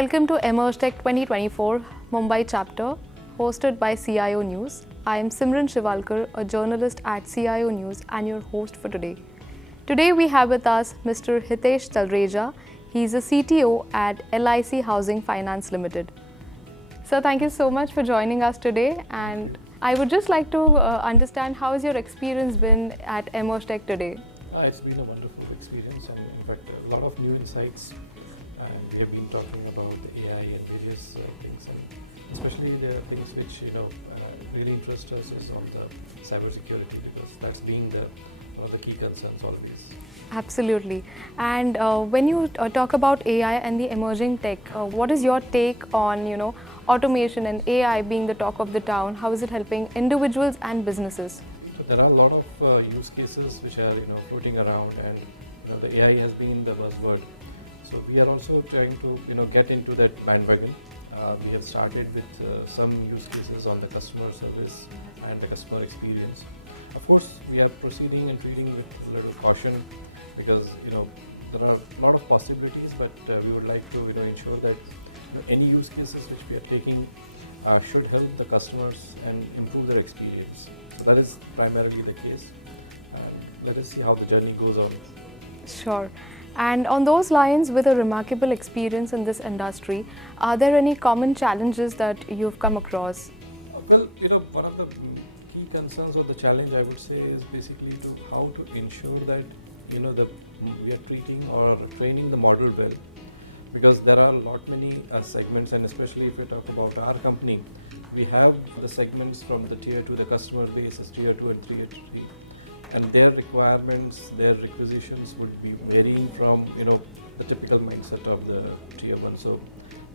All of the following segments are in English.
Welcome to Emerge Tech 2024 Mumbai chapter, hosted by CIO News. I am Simran Shiwalkar, a journalist at CIO News and your host for today. Today we have with us Mr. Hitesh Talreja. He is a CTO at LIC Housing Finance Limited. Sir, thank you so much for joining us today, and I would just like to understand how has your experience been at Emerge Tech today? It's been a wonderful experience, and in fact a lot of new insights, and we have been talking about the AI and various things, and especially the things which really interest us is on the cybersecurity, because that's been one of the key concerns always. Absolutely. And when you talk about AI and the emerging tech, what is your take on automation and AI being the talk of the town? How is it helping individuals and businesses? So there are a lot of use cases which are floating around, and the AI has been the buzzword. So we are also trying to get into that bandwagon. We have started with some use cases on the customer service and the customer experience. Of course, we are proceeding and treating with a little caution, because there are a lot of possibilities, but we would like to ensure that any use cases which we are taking should help the customers and improve their experience. So that is primarily the case, and let us see how the journey goes on. Sure. And on those lines, with a remarkable experience in this industry, are there any common challenges that you've come across? Well, one of the key concerns or the challenge, I would say, is basically how to ensure that we are treating or training the model well, because there are many segments, and especially if we talk about our company, we have the segments from the tier 2, the customer base is tier 2 and tier 3, and their requirements, their requisitions would be varying from the typical mindset of the tier 1. So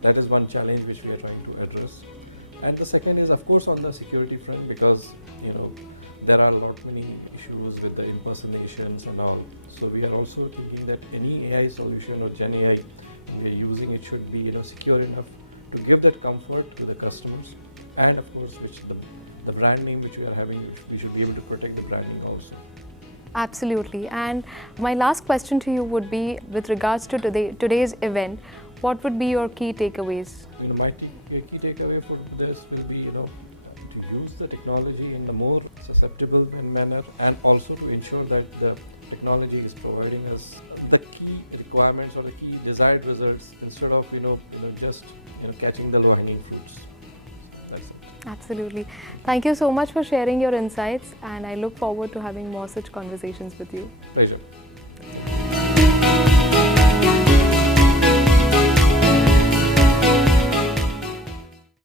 that is one challenge which we are trying to address. And the second is, of course, on the security front, because there are many issues with the impersonations and all. So we are also thinking that any AI solution or Gen AI we are using, it should be secure enough to give that comfort to the customers, and of course, which the brand name which we are having, we should be able to protect the branding also. Absolutely. And my last question to you would be, with regards to today's event, what would be your key takeaways? My key takeaway for this will be to use the technology in a more susceptible manner, and also to ensure that the technology is providing us the key requirements or the key desired results, instead of just catching the low-hanging fruits. That's it. Absolutely. Thank you so much for sharing your insights, and I look forward to having more such conversations with you. Pleasure.